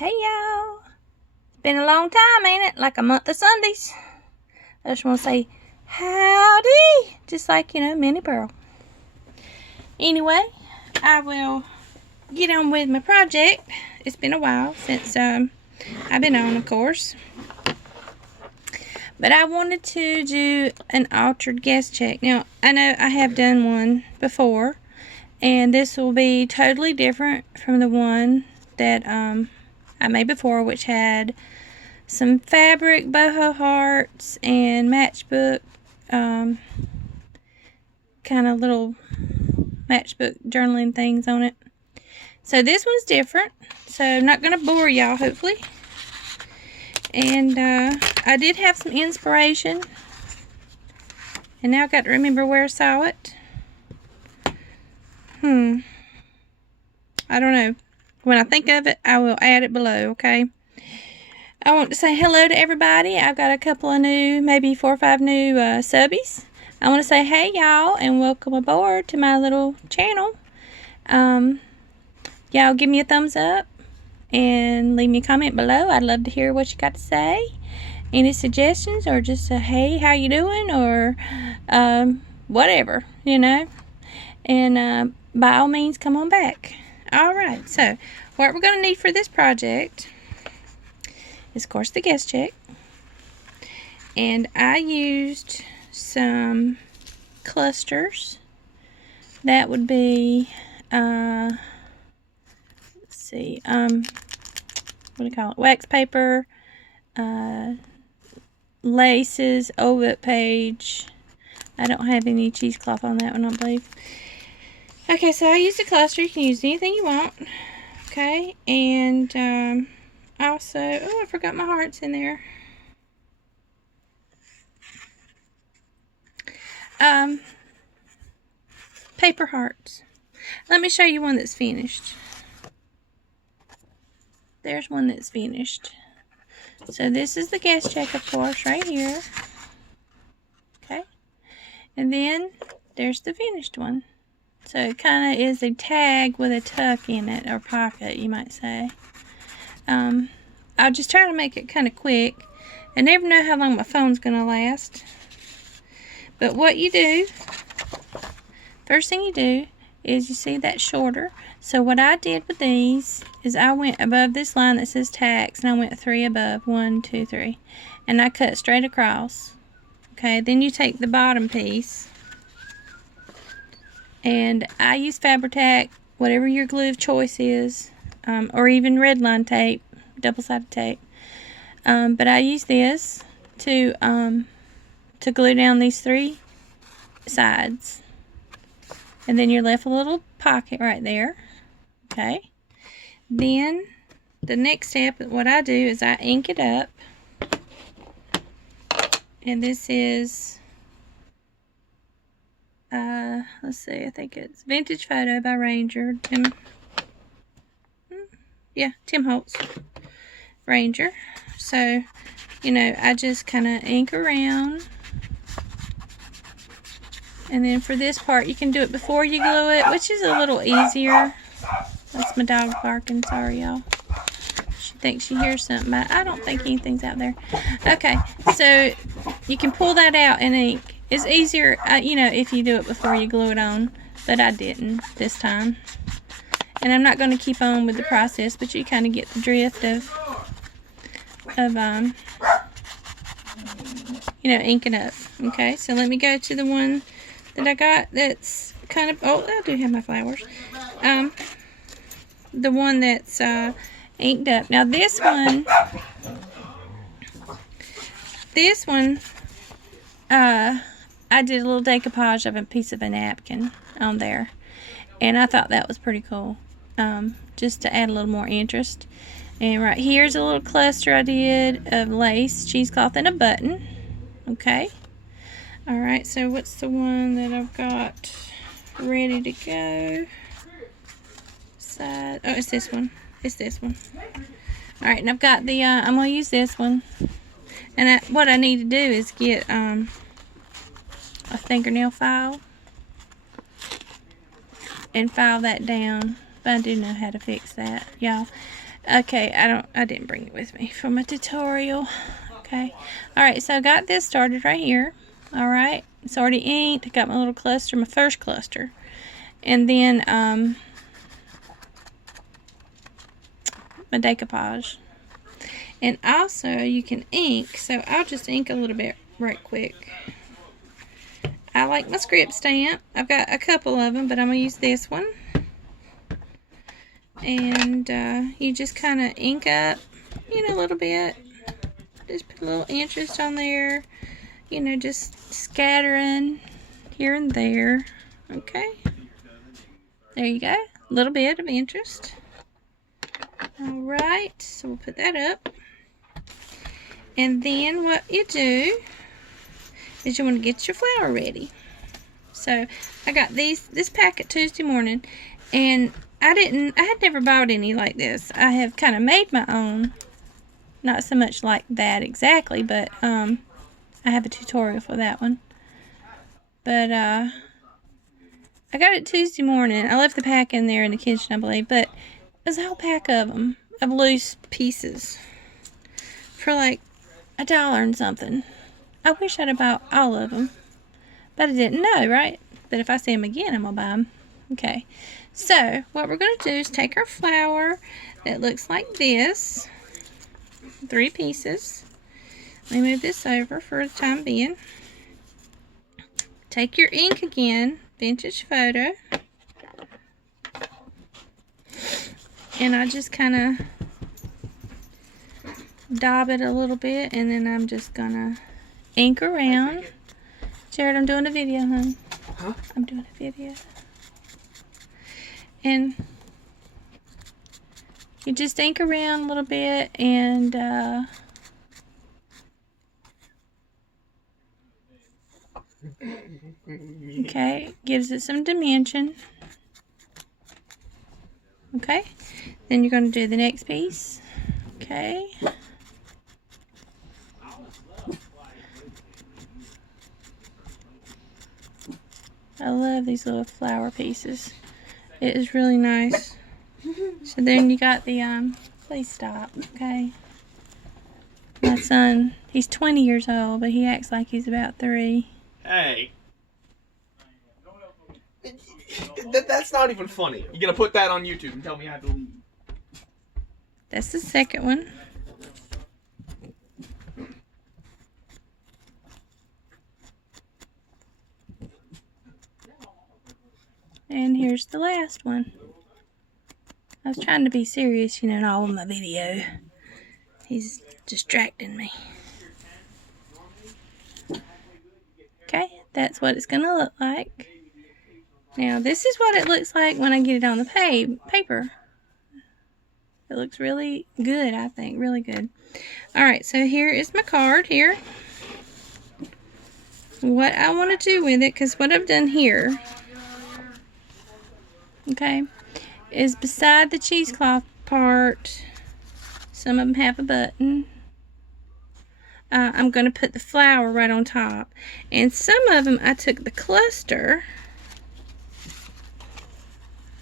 Hey y'all, it's been a long time, ain't it? Like a month of Sundays. I just want to say howdy, just like, Minnie Pearl. Anyway, I will get on with my project. It's been a while since I've been on, of course. But I wanted to do an altered guest check. Now, I know I have done one before, and this will be totally different from the one that I made before, which had some fabric boho hearts and matchbook kind of little matchbook journaling things on it. So this one's different, so I'm not going to bore y'all, hopefully. And I did have some inspiration, and now I've got to remember where I saw it. I don't know. When I think of it, I will add it below, okay? I want to say hello to everybody. I've got a couple of new, maybe 4 or 5 new subbies. I want to say hey y'all and welcome aboard to my little channel. Y'all give me a thumbs up and leave me a comment below. I'd love to hear what you got to say. Any suggestions, or just a hey, how you doing, or whatever, And by all means, come on back. Alright, so what we're going to need for this project is, of course, the guest check. And I used some clusters. That would be, let's see, what do you call it? Wax paper, laces, old book page. I don't have any cheesecloth on that one, I believe. Okay, so I used a cluster. You can use anything you want. Okay, and also, oh, I forgot my hearts in there. Paper hearts. Let me show you one that's finished. There's one that's finished. So this is the guest check, of course, right here. Okay, and then there's the finished one. So it kind of is a tag with a tuck in it, or pocket, you might say. I'll just try to make it kind of quick. I never know how long my phone's going to last. But what you do, first thing you do is you see that shorter. So what I did with these is I went above this line that says tags, and I went 3 above, 1, 2, 3. And I cut straight across. Okay, then you take the bottom piece. And I use Fabri-Tac, whatever your glue of choice is, or even red line tape, double-sided tape. But I use this to glue down these 3 sides. And then you're left with a little pocket right there. Okay. Then the next step, what I do is I ink it up. And this is, let's see, I think it's Vintage Photo by Ranger. Tim Holtz Ranger. So, I just kind of ink around. And then for this part, you can do it before you glue it, which is a little easier. That's my dog barking. Sorry, y'all. She thinks she hears something, but I don't think anything's out there. Okay, so you can pull that out and ink. It's easier, if you do it before you glue it on, but I didn't this time. And I'm not going to keep on with the process, but you kind of get the drift of inking up. Okay, so let me go to the one that I got that's kind of, oh, I do have my flowers. The one that's inked up. Now this one, I did a little decoupage of a piece of a napkin on there, and I thought that was pretty cool, just to add a little more interest. And right here's a little cluster I did of lace, cheesecloth, and a button. Okay. Alright, so what's the one that I've got ready to go? Side. Oh, it's this one. It's this one. Alright, and I've got the, I'm going to use this one. And what I need to do is get a fingernail file and file that down But I do know how to fix that, y'all. Okay, I didn't bring it with me for my tutorial. Okay. Alright, so I got this started right here. Alright. It's already inked. I got my little cluster, my first cluster. And then my decoupage. And also you can ink, so I'll just ink a little bit right quick. I like my script stamp. I've got a couple of them, but I'm going to use this one. And you just kind of ink up, you know, a little bit. Just put a little interest on there. You know, just scattering here and there. Okay. There you go. A little bit of interest. Alright, so we'll put that up. And then what you do is you want to get your flower ready. So I got this packet Tuesday morning, and I had never bought any like this. I have kind of made my own. Not so much like that exactly, but I have a tutorial for that one. But I got it Tuesday morning. I left the pack in there in the kitchen, I believe, but it was a whole pack of them, of loose pieces, for like $1 and something. I wish I'd have bought all of them, but I didn't know, right? But if I see them again, I'm gonna buy them. Okay, so what we're gonna do is take our flower that looks like this, 3 pieces. Let me move this over for the time being. Take your ink again, Vintage Photo, and I just kind of dab it a little bit, and then I'm just gonna ink around. Jared, I'm doing a video, hon. Huh? I'm doing a video. And you just ink around a little bit, and okay, gives it some dimension. Okay, then you're going to do the next piece. Okay. I love these little flower pieces. It is really nice. So then you got the, please stop, okay? My son, he's 20 years old, but he acts like he's about 3. Hey. That's not even funny. You're gonna put that on YouTube and tell me I have to leave. That's the second one. And here's the last one. I was trying to be serious, you know, in all of my video. He's distracting me. Okay, that's what it's going to look like. Now, this is what it looks like when I get it on the paper. It looks really good, I think. Really good. Alright, so here is my card here. What I want to do with it, because what I've done here, okay, is beside the cheesecloth part, some of them have a button. I'm going to put the flower right on top. And some of them, I took the cluster,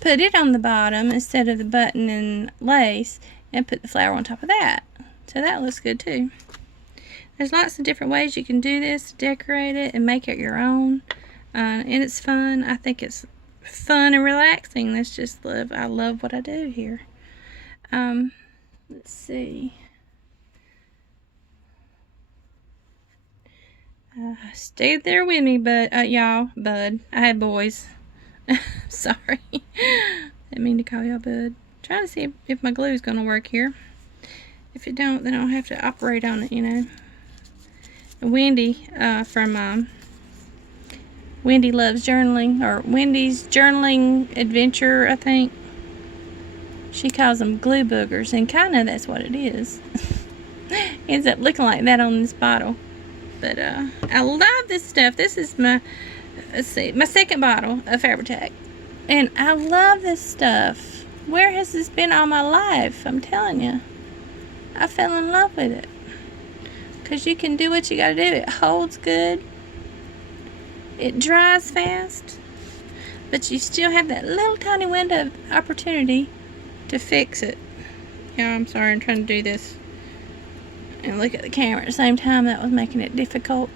put it on the bottom instead of the button and lace, and put the flower on top of that. So that looks good too. There's lots of different ways you can do this, decorate it, and make it your own. And it's fun. I think it's fun and relaxing. That's just love. I love what I do here. Let's see. Stay there with me, y'all. Bud. I had boys. Sorry. Didn't mean to call y'all Bud. Trying to see if my glue is going to work here. If it don't, then I'll have to operate on it, you know. Wendy from Wendy Loves Journaling, or Wendy's Journaling Adventure, I think. She calls them glue boogers, and kind of that's what it is. Ends up looking like that on this bottle. But I love this stuff. This is my, let's see, my second bottle of Fabri-Tac. And I love this stuff. Where has this been all my life? I'm telling you. I fell in love with it. Because you can do what you got to do. It holds good. It dries fast. but you still have that little tiny window of opportunity to fix it. Yeah, I'm sorry, I'm trying to do this and look at the camera at the same time. That was making it difficult.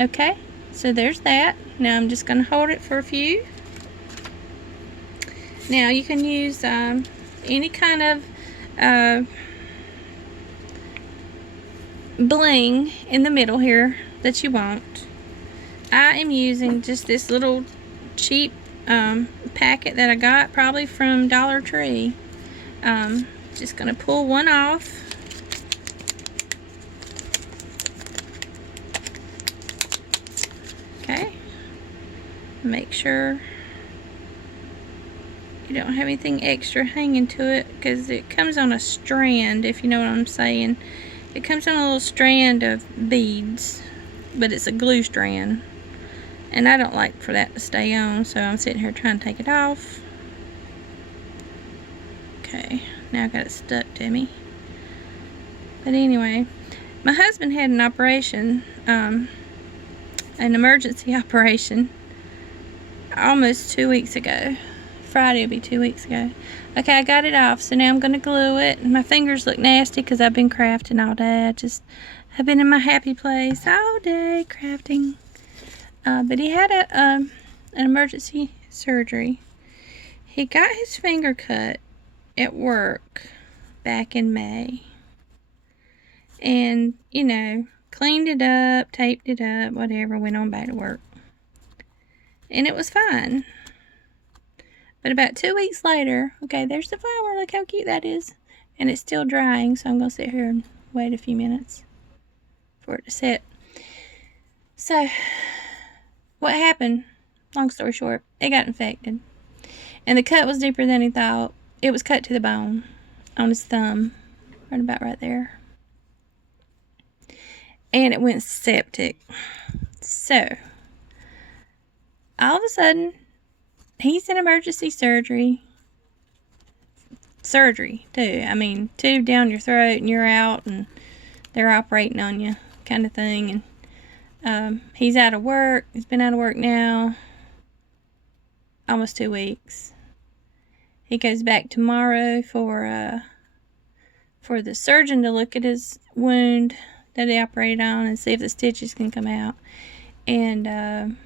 Okay, so there's that. Now I'm just going to hold it for a few. Now you can use any kind of bling in the middle here that you want. I am using just this little cheap packet that I got probably from Dollar Tree. Just going to pull one off. Okay. Make sure you don't have anything extra hanging to it, because it comes on a strand, if you know what I'm saying. It comes on a little strand of beads, but it's a glue strand. And I don't like for that to stay on, so I'm sitting here trying to take it off. Okay, now I got it stuck to me. But anyway, my husband had an operation, an emergency operation, almost 2 weeks ago. Friday will be 2 weeks ago. Okay, I got it off, so now I'm going to glue it. My fingers look nasty because I've been crafting all day. I've been in my happy place all day crafting. But he had an emergency surgery. He got his finger cut at work back in May. And, you know, cleaned it up, taped it up, whatever, went on back to work. And it was fine. But about 2 weeks later, okay, there's the flower. Look how cute that is. And it's still drying, so I'm going to sit here and wait a few minutes for it to set. So, what happened? Long story short, it got infected. And the cut was deeper than he thought. It was cut to the bone on his thumb, right about right there. And it went septic. So, all of a sudden, he's in emergency surgery. Surgery, too. I mean, tube down your throat and you're out and they're operating on you, kind of thing. And he's out of work. He's been out of work now almost 2 weeks. He goes back tomorrow for the surgeon to look at his wound that he operated on and see if the stitches can come out. And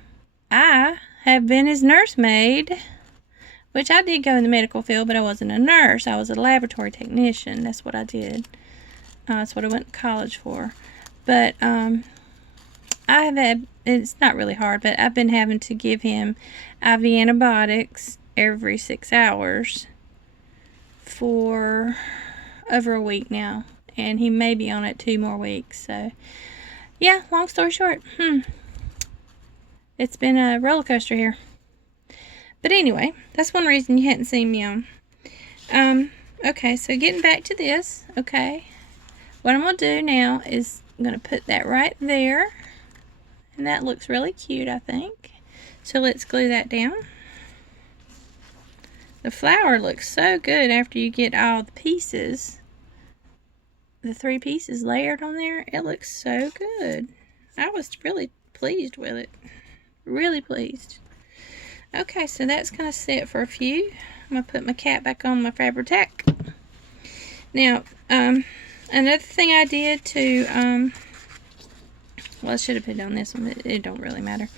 I have been his nursemaid, which I did go in the medical field, but I wasn't a nurse. I was a laboratory technician. That's what I did. That's what I went to college for. But I have had, it's not really hard, but I've been having to give him IV antibiotics every 6 hours for over a week now. And he may be on it 2 more weeks. So, yeah, long story short, it's been a roller coaster here. But anyway, that's one reason you hadn't seen me on. Okay, so getting back to this, okay. What I'm going to do now is I'm going to put that right there. And that looks really cute, I think. So let's glue that down. The flower looks so good after you get all the pieces. The 3 pieces layered on there. It looks so good. I was really pleased with it. Really pleased. Okay, so that's going to sit for a few. I'm going to put my cap back on my Fabri-Tac. Now, another thing I did to, well, I should have put it on this one, but it don't really matter.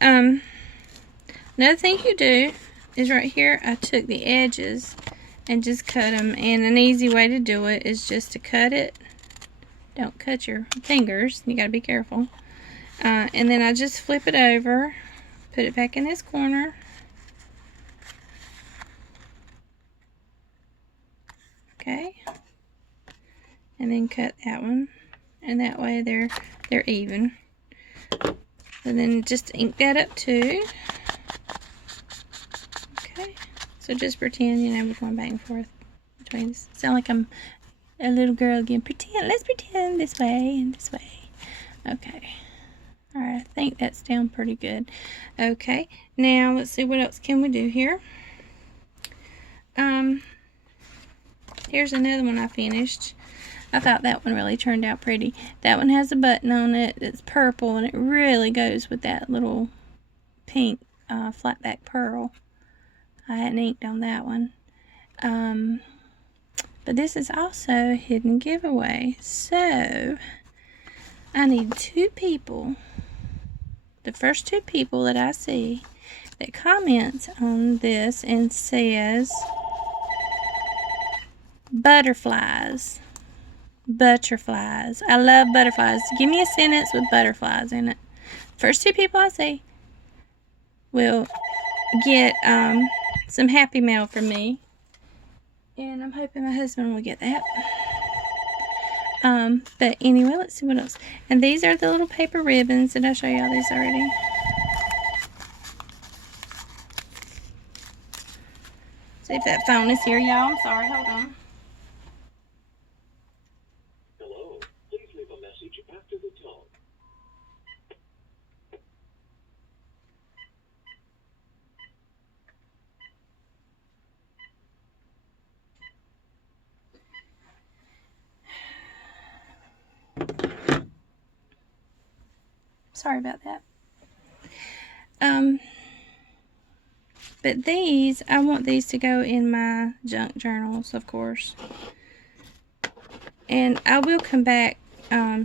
Another thing you do is right here, I took the edges and just cut them. And an easy way to do it is just to cut it. Don't cut your fingers. You got to be careful. And then I just flip it over. Put it back in this corner. Okay. And then cut that one. And that way they're even. And then just ink that up too. Okay. So just pretend, you know, we're going back and forth between this. Sound like I'm a little girl again. Pretend. Let's pretend this way and this way. Okay. Alright, I think that's down pretty good. Okay, now let's see what else can we do here. Here's another one I finished. I thought that one really turned out pretty. That one has a button on it. It's purple and it really goes with that little pink flat back pearl. I hadn't inked on that one. But this is also a hidden giveaway. So I need 2 people. The first 2 people that I see that comments on this and says butterflies. Butterflies. I love butterflies. Give me a sentence with butterflies in it. First 2 people I see will get some happy mail from me. And I'm hoping my husband will get that. But anyway, let's see what else. And these are the little paper ribbons. Did I show y'all these already? See if that phone is here, y'all. I'm sorry. Hold on. Hello. Please leave a message after the tone. Sorry about that. But these, I want these to go in my junk journals, of course. And I will come back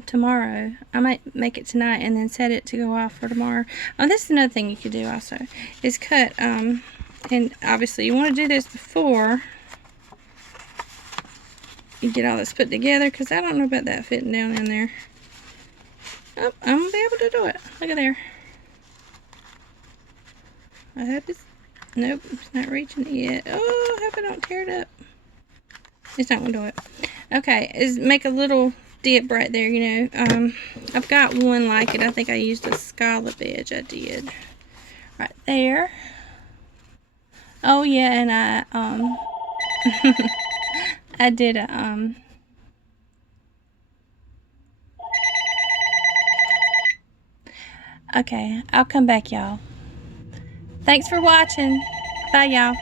tomorrow. I might make it tonight and then set it to go off for tomorrow. Oh, this is another thing you could do also, is cut, and obviously you want to do this before you get all this put together, because I don't know about that fitting down in there. Oh, I'm going to be able to do it. Look at there. I hope it's... Nope, it's not reaching it yet. Oh, I hope I don't tear it up. It's not going to do it. Okay, is make a little dip right there, you know. I've got one like it. I think I used a scallop edge. I did. Right there. Oh, yeah, and I, I did a, okay, I'll come back, y'all. Thanks for watching. Bye, y'all.